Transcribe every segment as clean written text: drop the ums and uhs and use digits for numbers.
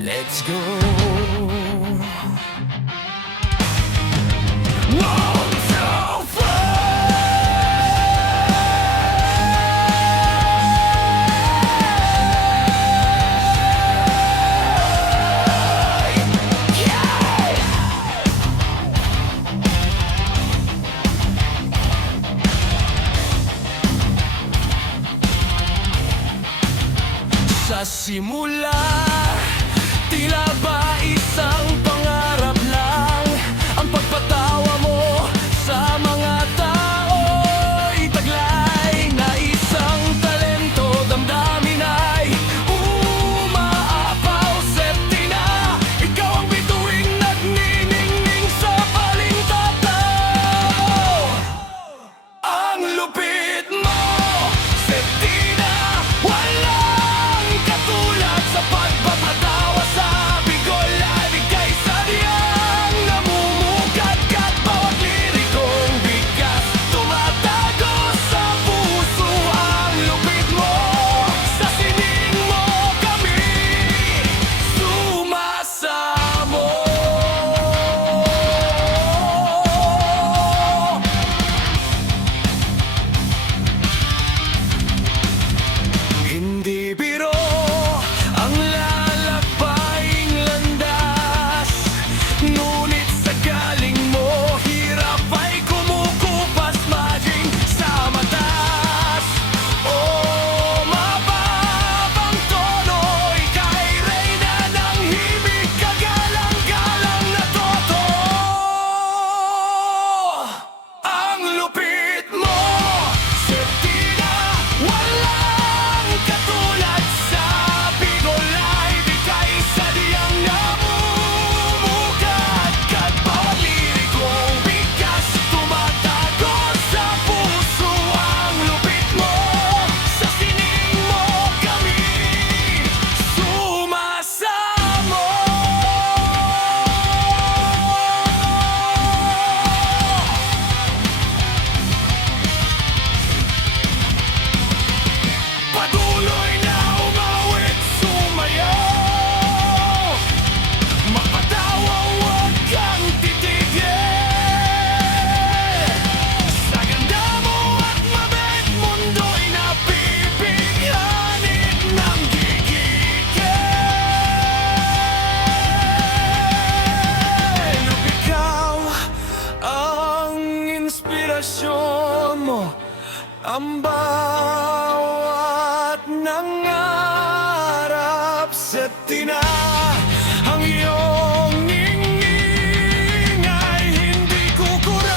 Let's go. One, two, sa simula, tila ba isang pangarap lang ang pagpatawa mo sa mga tao'y taglay na isang talento, damdamin ay umaapaw. Septina, ikaw ang bituing nagniningning sa balintataw. Ang lupit mo, Septina, walang katulad sa pagpapatawa sa Bicol Live. Ika'y sadyang namumugad-gad, bawat lirikong bigas tumatago sa puso. Ang lupit mo, sa sining mo kami sumasamo. Hindi biro ang lalakbaying landas, ngunit sa galing mo, hirap ay kumukupas maging sa matas. Oh, mababang tono, ika'y reyna ng himig, kagalang-galang na toto. Ang lupit mo, Septina, walang katulad sa Bicol Live. Ika'y sadyang namumugad-gad, bawat lirikong bigas tumatago sa puso. Ang lupit mo, sa sining mo kami sumasamo. Patuloy na umawit, sumayaw, magpatawa, huwag kang titigil. Sa ganda mo at mabait, mundo'y napipigyanin ng gigigil. Ikaw ang inspirasyon mo, ang bawat nangarap. Septina, ang iyong ningning ay hindi kukurap.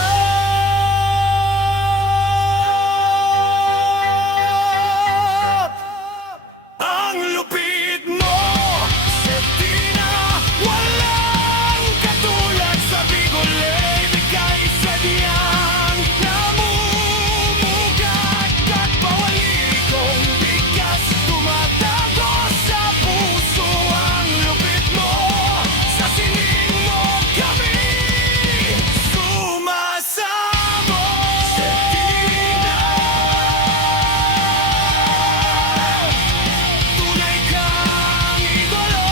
Ang lupit mo, Septina, walang katulad sa Bicol Live. Ika'y sadyang namumugad-gad, bawat lirikong bigas tumatago sa puso. Ang lupit mo, sa sining mo kami sumasamo. Septina, tunay kang idolo.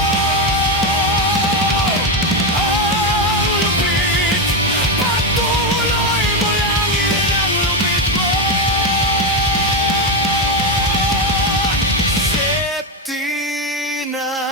Ang lupit, patuloy mo lang, yun ang lupit mo, Septina.